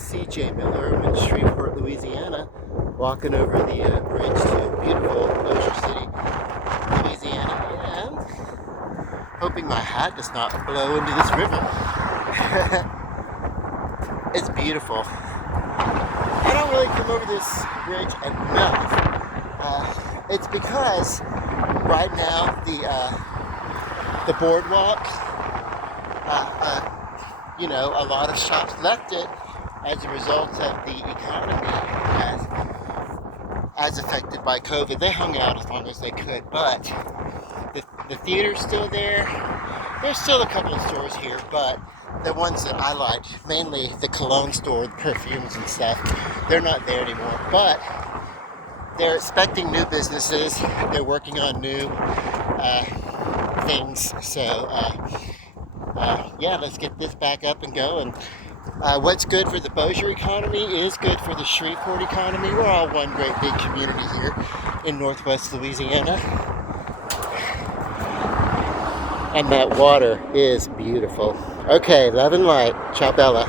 CJ Miller. I'm in Shreveport, Louisiana, walking over the bridge to beautiful Bossier City, Louisiana, and hoping my hat does not blow into this river. It's beautiful. I don't really come over this bridge enough. It's because right now the boardwalk, a lot of shops left it as a result of the economy as affected by COVID. They hung out as long as they could, but the theater's still there. There's still a couple of stores here, but the ones that I liked, mainly the cologne store, the perfumes and stuff, they're not there anymore. But they're expecting new businesses. They're working on new things. So yeah, let's get this back up and going. What's good for the Bossier economy is good for the Shreveport economy. We're all one great big community here in Northwest Louisiana. And that water is beautiful. Okay, love and light. Ciao, Bella.